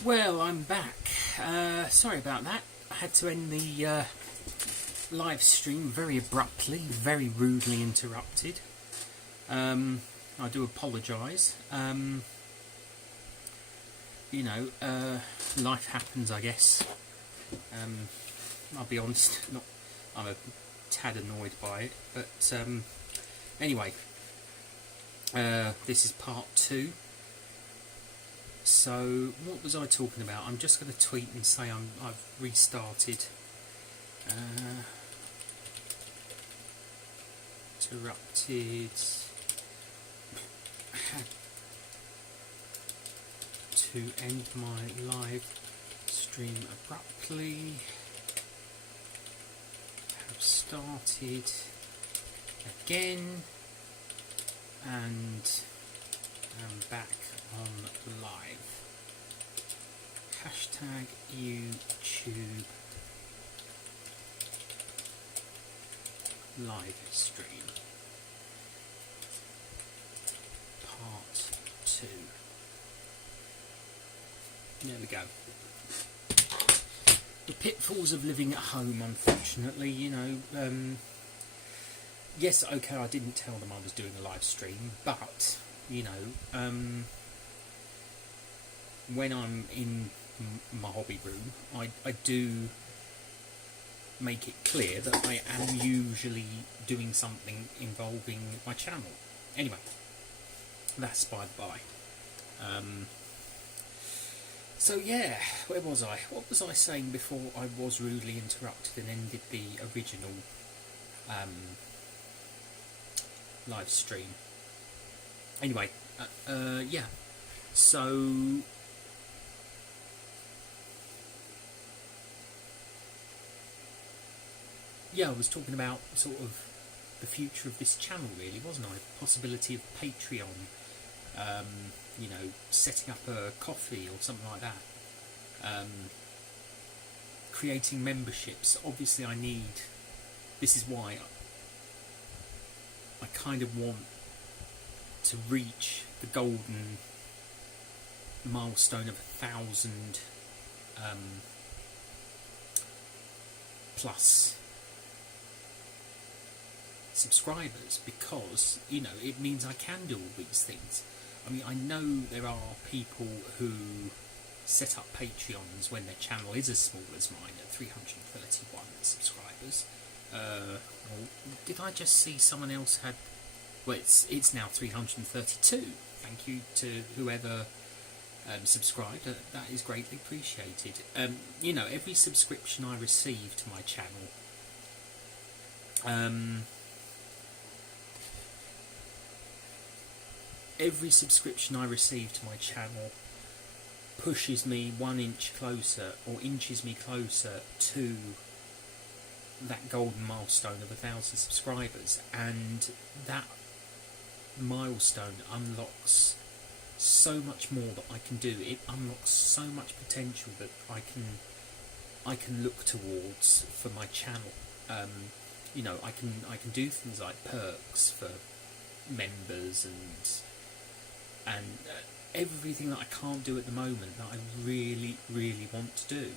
Well, I'm back. Sorry about that. I had to end the live stream very abruptly, very rudely interrupted. I do apologise. Life happens, I guess. I'll be honest, I'm a tad annoyed by it, but anyway, this is part 2. So, what was I talking about? I'm just going to tweet and say I've restarted. Interrupted. Had to end my live stream abruptly. Have started again. And I'm back on live. Hashtag YouTube live stream part 2. There we go. The pitfalls of living at home, unfortunately, yes, okay, I didn't tell them I was doing a live stream, but when I'm in my hobby room, I do make it clear that I am usually doing something involving my channel. Anyway, that's by the by. So yeah, where was I? What was I saying before I was rudely interrupted and ended the original live stream? Anyway, yeah, so yeah, I was talking about sort of the future of this channel, really, wasn't I? Possibility of Patreon, setting up a coffee or something like that. Creating memberships. Obviously, this is why I kind of want to reach the golden milestone of 1,000 plus subscribers, because it means I can do all these things. I mean, I know there are people who set up Patreons when their channel is as small as mine at 331 subscribers. Did I just see someone else had? Well, it's now 332. Thank you to whoever subscribed. That is greatly appreciated. Every subscription I receive to my channel, pushes me 1 inch closer, or inches me closer to that golden milestone of 1,000 subscribers, and that milestone unlocks so much more that I can do. It unlocks so much potential that I can look towards for my channel. I can do things like perks for members and everything that I can't do at the moment that I really, really want to do.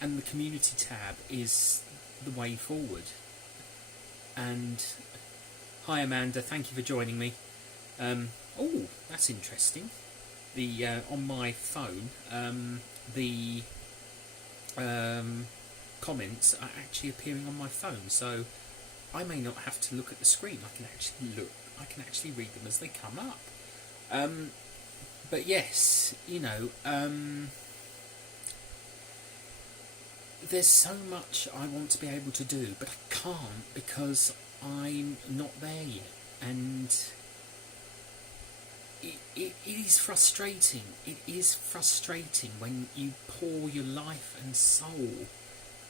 And the community tab is the way forward. And hi Amanda, thank you for joining me. Oh, that's interesting. The on my phone, the comments are actually appearing on my phone, so I may not have to look at the screen. I can actually read them as they come up. But yes, there's so much I want to be able to do, but I can't because I'm not there yet, and it is frustrating. It is frustrating when you pour your life and soul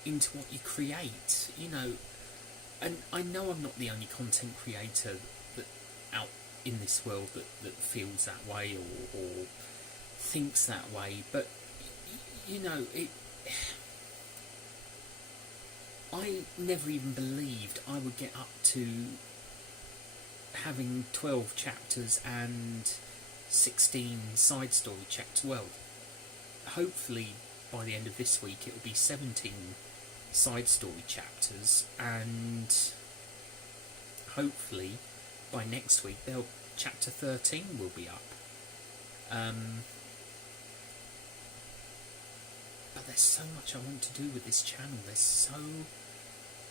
into what you create, and I know I'm not the only content creator that out in this world that feels that way or thinks that way, but I never even believed I would get up to having 12 chapters and 16 side story chapters. Well, hopefully by the end of this week it will be 17 side story chapters, and hopefully by next week chapter 13 will be up. But there's so much I want to do with this channel. There's so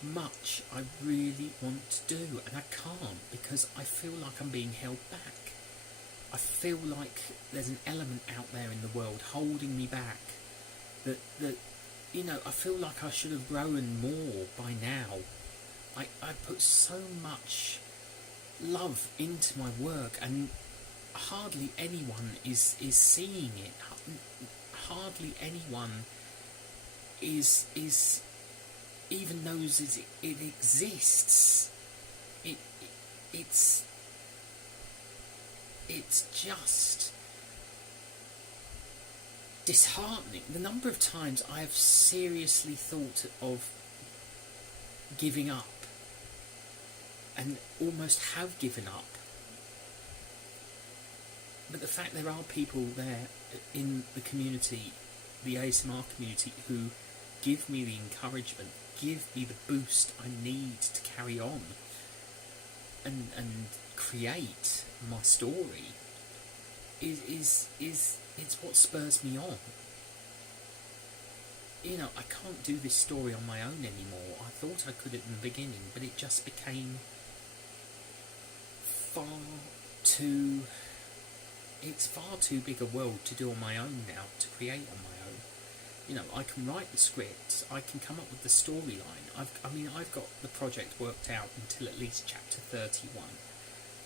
much I really want to do, and I can't, because I feel like I'm being held back. I feel like there's an element out there in the world holding me back, that you know, I feel like I should have grown more by now. I put so much love into my work, and hardly anyone is seeing it. Hardly anyone is even knows it exists. It's just disheartening. The number of times I have seriously thought of giving up, and almost have given up. But the fact there are people there in the community, the ASMR community, who give me the encouragement, give me the boost I need to carry on and create my story, is it's what spurs me on. You know, I can't do this story on my own anymore. I thought I could at the beginning, but it just became it's far too big a world to do on my own now, to create on my own. You know, I can write the scripts, I can come up with the storyline. I've got the project worked out until at least chapter 31.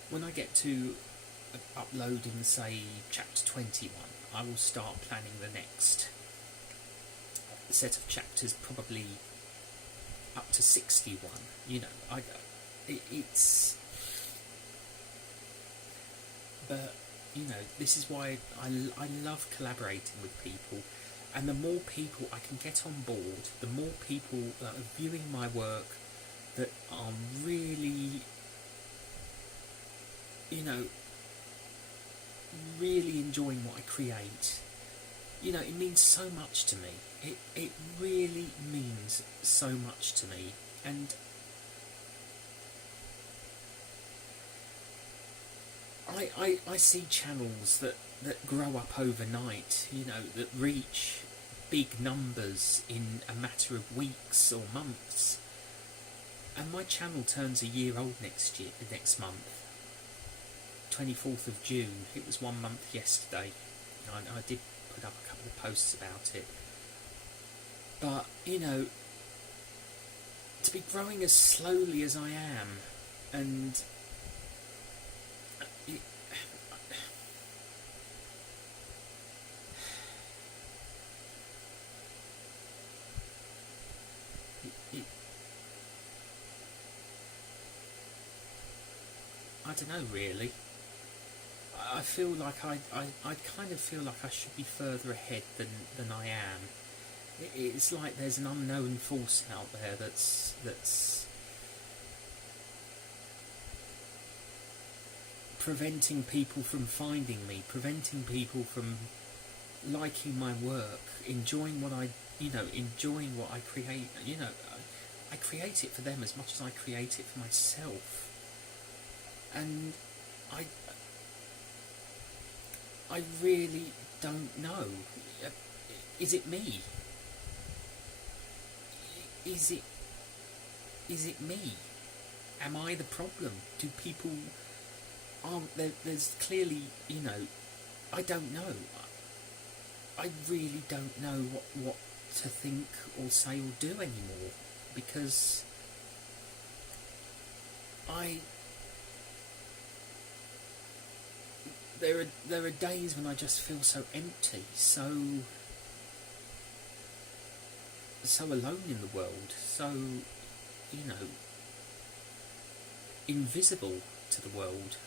When I get to uploading, say, chapter 21, I will start planning the next set of chapters, probably up to 61. You know, it's... But, you know, this is why I love collaborating with people. And the more people I can get on board, the more people that are viewing my work, that are really, you know, really enjoying what I create, you know, it means so much to me. It really means so much to me. And I see channels that grow up overnight, you know, that reach big numbers in a matter of weeks or months. And my channel turns a year old next month, 24th of June. It was 1 month yesterday. I did put up a couple of posts about it. But, you know, to be growing as slowly as I am, and I don't know, really. I feel like I kind of feel like I should be further ahead than I am. It's like there's an unknown force out there that's preventing people from finding me, preventing people from liking my work, enjoying what I create. You know, I create it for them as much as I create it for myself. And I really don't know. Is it me? Is it me? Am I the problem? Do people... There's clearly, you know, I don't know. I really don't know what to think or say or do anymore, because there are days when I just feel so empty, so alone in the world, so, you know, invisible to the world.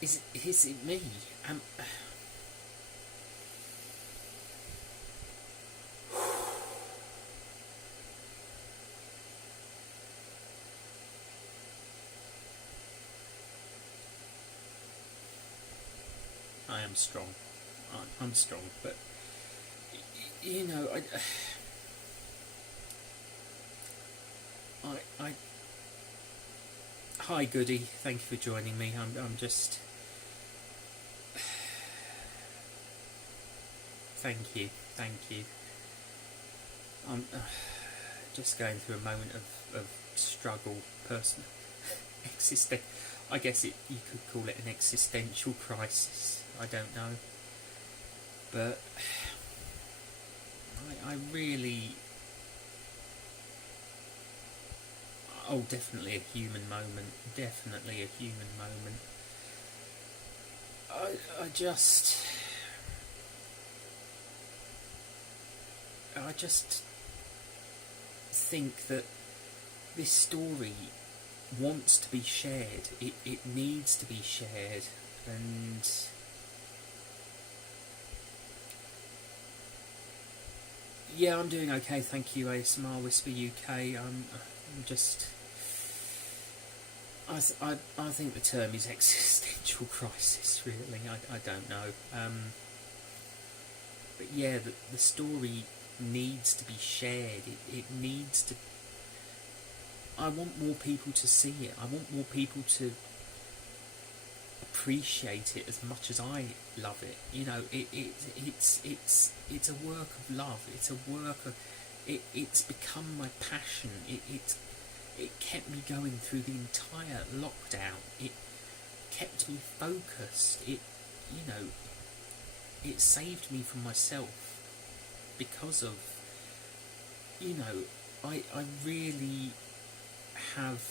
Is it me? am strong. I'm strong, but you know, I hi Goody, thank you for joining me. I'm just thank you. I'm just going through a moment of struggle, personal, I guess you could call it an existential crisis. I don't know, but I really, oh, definitely a human moment. I just think that this story wants to be shared. It needs to be shared, and yeah, I'm doing okay, thank you, ASMR Whisper UK. I'm just, I think the term is existential crisis. Really, I don't know. But yeah, the story needs to be shared. It needs to. I want more people to see it. I want more people to appreciate it as much as I love it. You know, it's a work of love. It's a work of. It's become my passion. It kept me going through the entire lockdown. It kept me focused. It saved me from myself because of, I really have,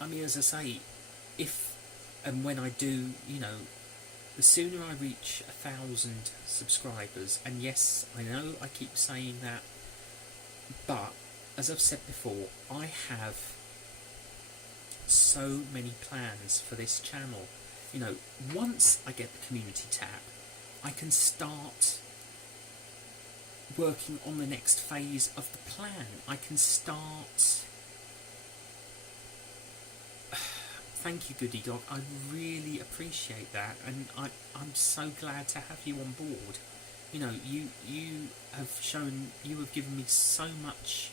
I mean, as I say, if and when I do, the sooner I reach 1,000 subscribers, and yes, I know I keep saying that, but as I've said before, I have so many plans for this channel. Once I get the community tab, I can start working on the next phase of the plan. I can start. Thank you, Goody Dog. I really appreciate that, and I'm so glad to have you on board. You have given me so much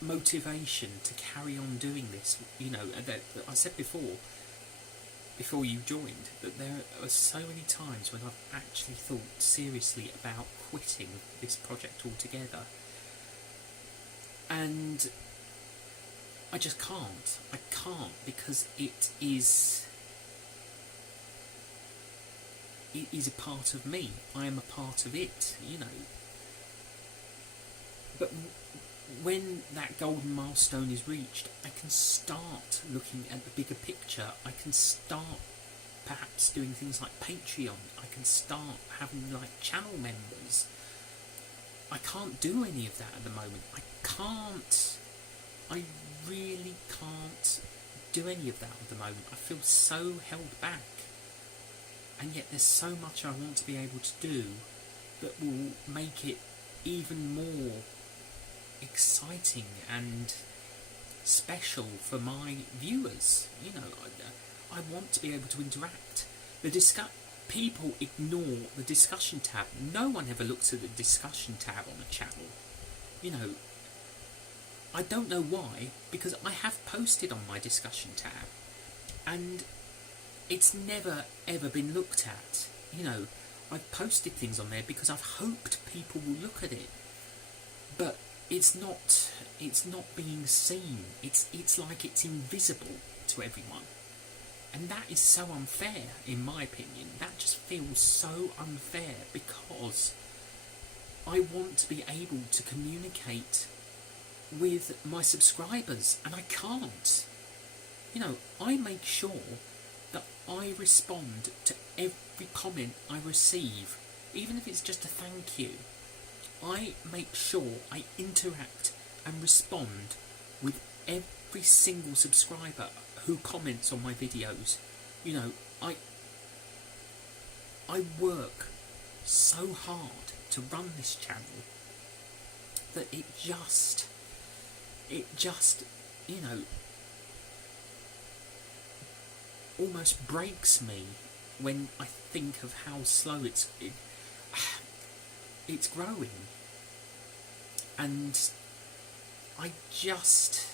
motivation to carry on doing this. That I said before you joined, that there are so many times when I've actually thought seriously about quitting this project altogether, and I just can't. I can't, because it is a part of me. I am a part of it, But when that golden milestone is reached, I can start looking at the bigger picture. I can start perhaps doing things like Patreon. I can start having channel members. I can't do any of that at the moment. I really can't do any of that at the moment. I feel so held back. And yet there's so much I want to be able to do that will make it even more exciting and special for my viewers. I want to be able to interact. People ignore the discussion tab. No one ever looks at the discussion tab on a channel. I don't know why, because I have posted on my discussion tab, and it's never ever been looked at. I've posted things on there because I've hoped people will look at it, but it's not being seen. It's like it's invisible to everyone, and that is so unfair, in my opinion. That just feels so unfair, because I want to be able to communicate with my subscribers, and I can't. I make sure that I respond to every comment I receive, even if it's just a thank you. I make sure I interact and respond with every single subscriber who comments on my videos. I work so hard to run this channel that it just almost breaks me when I think of how slow it's growing. And I guess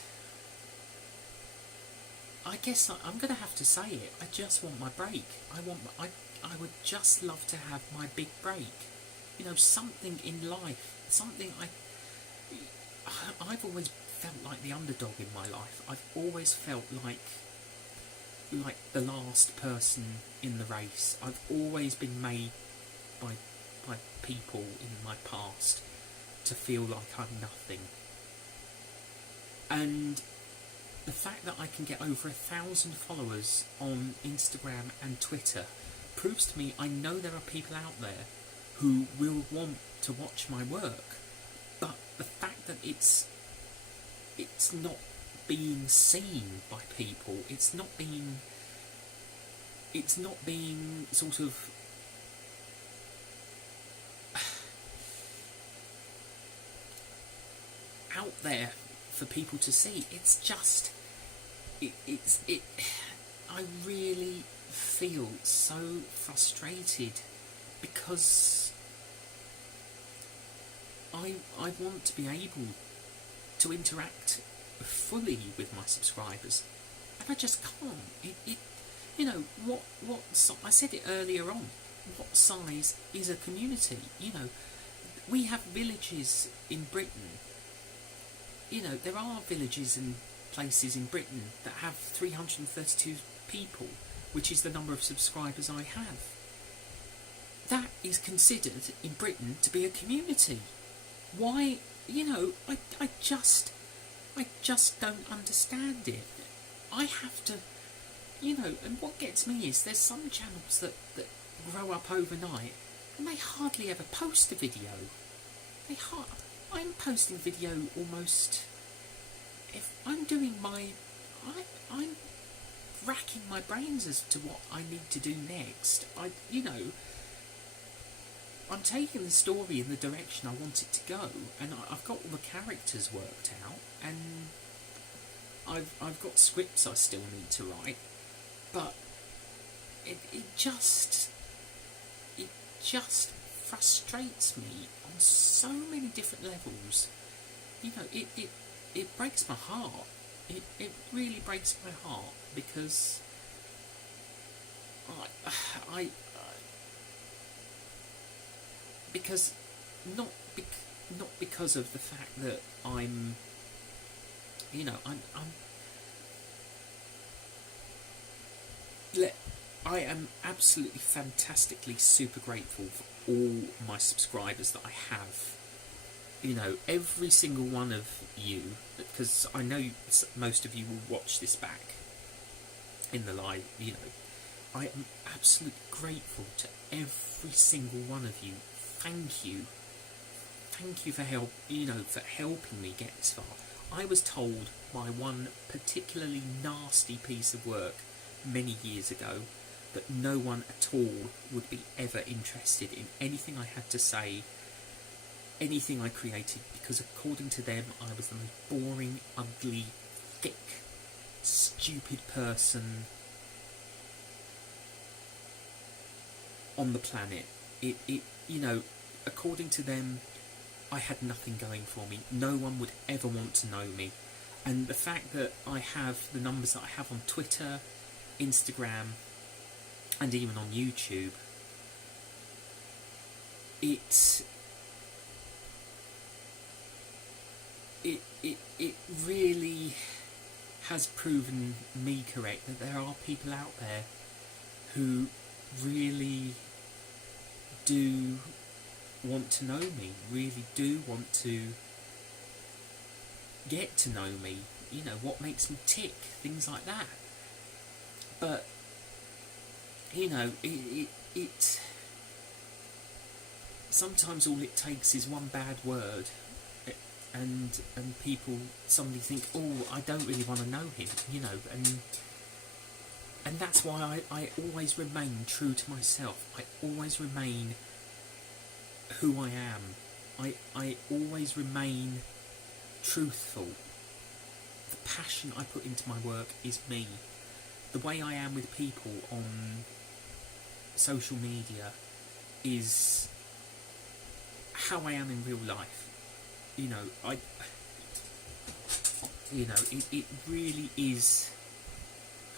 I'm going to have to say it. I just want my break. I would just love to have my big break. You know, something in life, something I've always felt like the underdog in my life. I've always felt like the last person in the race. I've always been made by people in my past to feel like I'm nothing. And the fact that I can get over 1,000 followers on Instagram and Twitter proves to me I know there are people out there who will want to watch my work, but the fact that it's not being seen by people, it's not being sort of out there for people to see. It's just I really feel so frustrated because I want to be able to interact fully with my subscribers, and I just can't. You know, I said it earlier on. What size is a community? You know, we have villages in Britain. You know, there are villages and places in Britain that have 332 people, which is the number of subscribers I have. That is considered in Britain to be a community. Why? You know, I just don't understand it. I have to, you know, and what gets me is there's some channels that grow up overnight and they hardly ever post a video. I'm posting video almost, if I'm doing I'm racking my brains as to what I need to do next. I'm taking the story in the direction I want it to go, and I've got all the characters worked out, and I've got scripts I still need to write, but it just frustrates me on so many different levels. You know, it breaks my heart. It really breaks my heart because because not because of the fact that I'm I am absolutely fantastically super grateful for all my subscribers that I have. You know, every single one of you, because I know most of you will watch this back in the live, you know, I am absolutely grateful to every single one of you. Thank you. Thank you for for helping me get this far. I was told by one particularly nasty piece of work many years ago that no one at all would be ever interested in anything I had to say, anything I created, because according to them I was the most boring, ugly, thick, stupid person on the planet. According to them, I had nothing going for me. No one would ever want to know me. And the fact that I have the numbers that I have on Twitter, Instagram, and even on YouTube, it really has proven me correct that there are people out there who really do want to know me, really do want to get to know me, you know, what makes me tick, things like that. But, you know, it sometimes all it takes is one bad word and somebody think, oh, I don't really want to know him, you know, and that's why I always remain true to myself. I always remain who I am. I always remain truthful. The passion I put into my work is me. the way I am with people on social media is how I am in real life. You know, it really is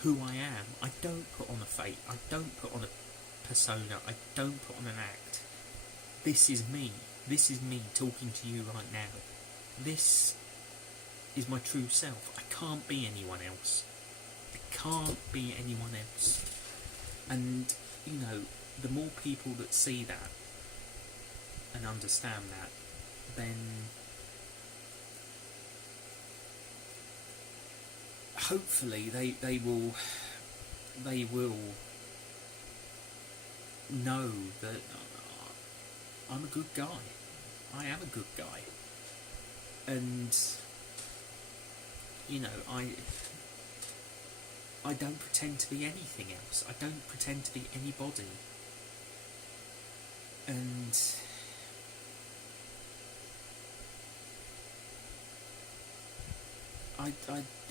who I am. I don't put on a fake. I don't put on a persona. I don't put on an act. This is me. This is me talking to you right now. This is my true self. I can't be anyone else. I can't be anyone else. And, you know, the more people that see that and understand that, then hopefully they will know that I'm a good guy. I am a good guy. And, you know, I don't pretend to be anything else. I don't pretend to be anybody. And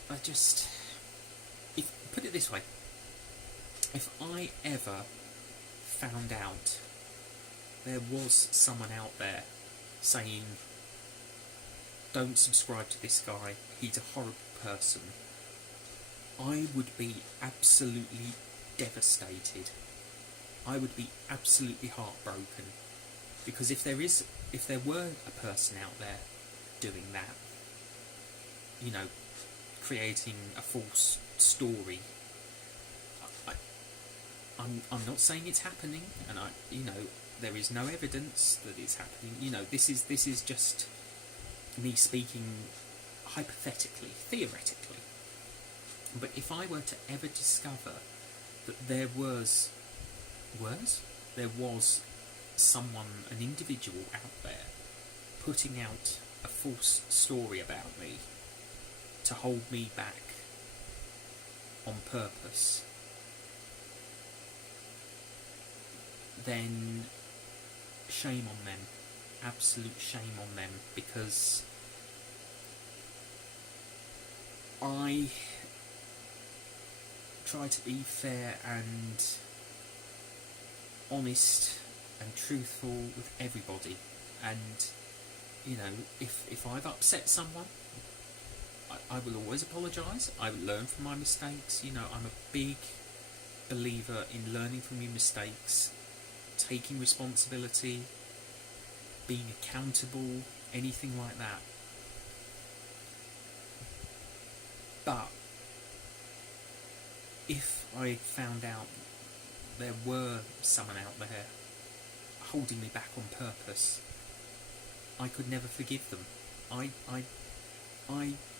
I just, put it this way, if I ever found out there was someone out there saying, don't subscribe to this guy, he's a horrible person, I would be absolutely devastated. I would be absolutely heartbroken, because if there were a person out there doing that, you know, creating a false story, I'm not saying it's happening, and there is no evidence that it's happening. You know, this is just me speaking hypothetically, theoretically. But if I were to ever discover that there was someone, an individual out there, putting out a false story about me to hold me back on purpose, then shame on them, absolute shame on them, because I try to be fair and honest and truthful with everybody, and you know, if I've upset someone, I will always apologise. I will learn from my mistakes. You know, I'm a big believer in learning from your mistakes, taking responsibility, being accountable, anything like that. But if I found out there were someone out there holding me back on purpose, I could never forgive them. I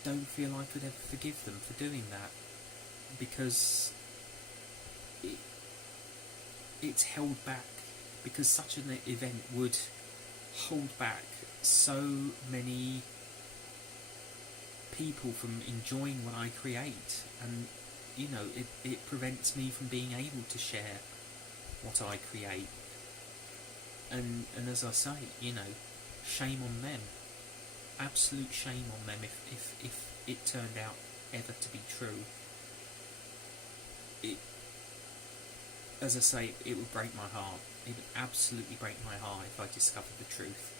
don't feel I could ever forgive them for doing that, because it's held back, because such an event would hold back so many people from enjoying what I create, and you know, it prevents me from being able to share what I create. And as I say, you know, shame on them, absolute shame on them if it turned out ever to be true. As I say, it would break my heart. It would absolutely break my heart if I discovered the truth.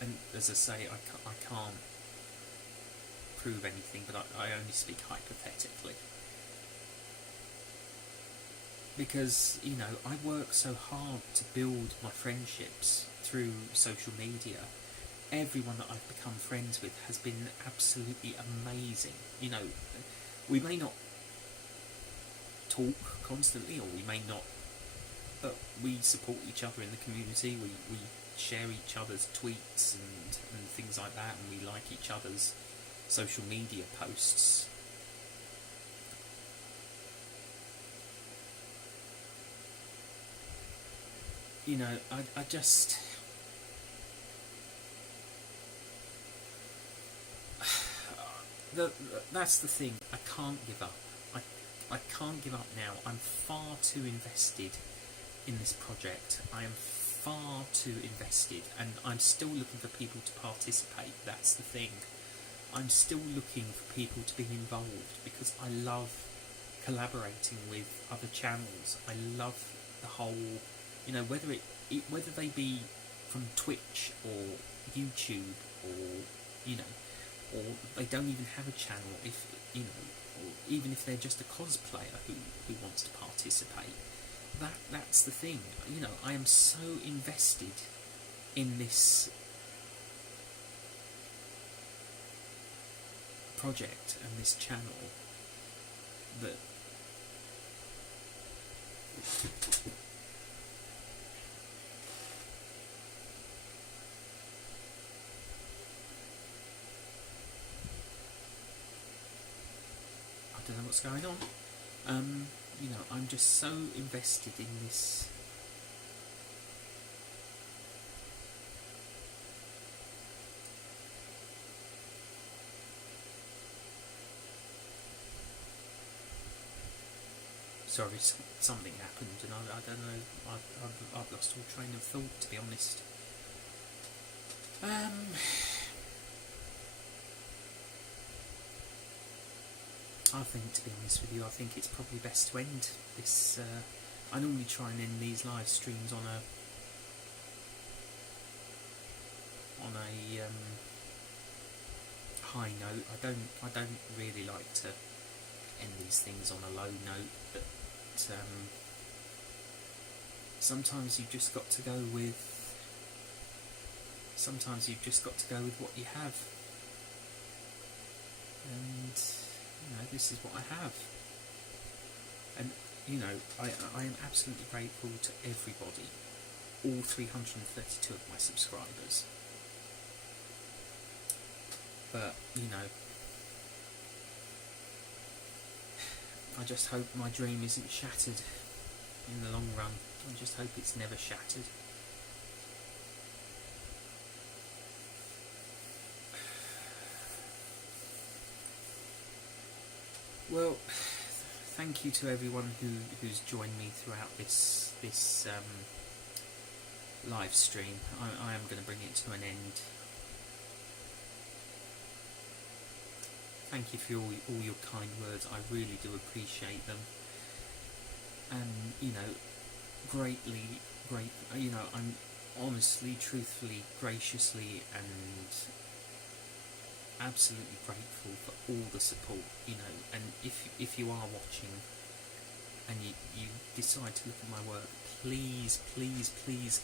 And as I say, I can't prove anything, but I only speak hypothetically. Because, you know, I work so hard to build my friendships through social media. Everyone that I've become friends with has been absolutely amazing. You know, we may not talk constantly, or we may not, but we support each other in the community. We share each other's tweets and things like that, and we like each other's social media posts. You know, I just... that's the thing, I can't give up. I can't give up now. I'm far too invested in this project. I am far too invested, and I'm still looking for people to participate. That's the thing. I'm still looking for people to be involved, because I love collaborating with other channels. I love the whole, whether they be from Twitch or YouTube, or or they don't even have a channel, if or even if they're just a cosplayer who wants to participate. That's the thing. I am so invested in this project and this channel that I don't know what's going on. I'm just so invested in this. Sorry, something happened, and I don't know. I've lost all train of thought, to be honest. I think, to be honest with you, I think it's probably best to end this. I normally try and end these live streams on a high note. I don't really like to end these things on a low note, but sometimes you've just got to go with. Sometimes you've just got to go with what you have, and this is what I have. And I am absolutely grateful to everybody, all 332 of my subscribers. But I just hope my dream isn't shattered in the long run. I just hope it's never shattered. Well, thank you to everyone who's joined me throughout this live stream. I am going to bring it to an end. Thank you for all your kind words. I really do appreciate them. And I'm honestly, truthfully, graciously, and absolutely grateful for all the support. And if you are watching and you decide to look at my work, please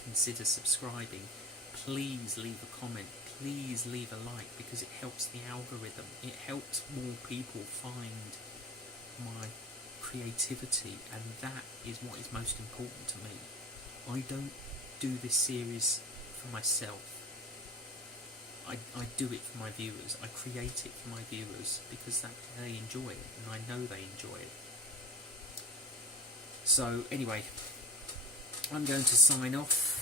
consider subscribing. Please leave a comment. Please leave a like, because it helps the algorithm. It helps more people find my creativity, and that is what is most important to me. I don't do this series for myself. I do it for my viewers. I create it for my viewers because they enjoy it, and I know they enjoy it. So anyway, I'm going to sign off.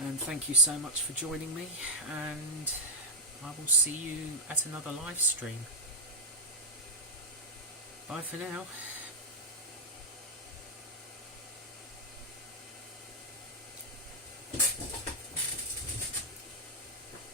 And thank you so much for joining me, and I will see you at another live stream. Bye for now.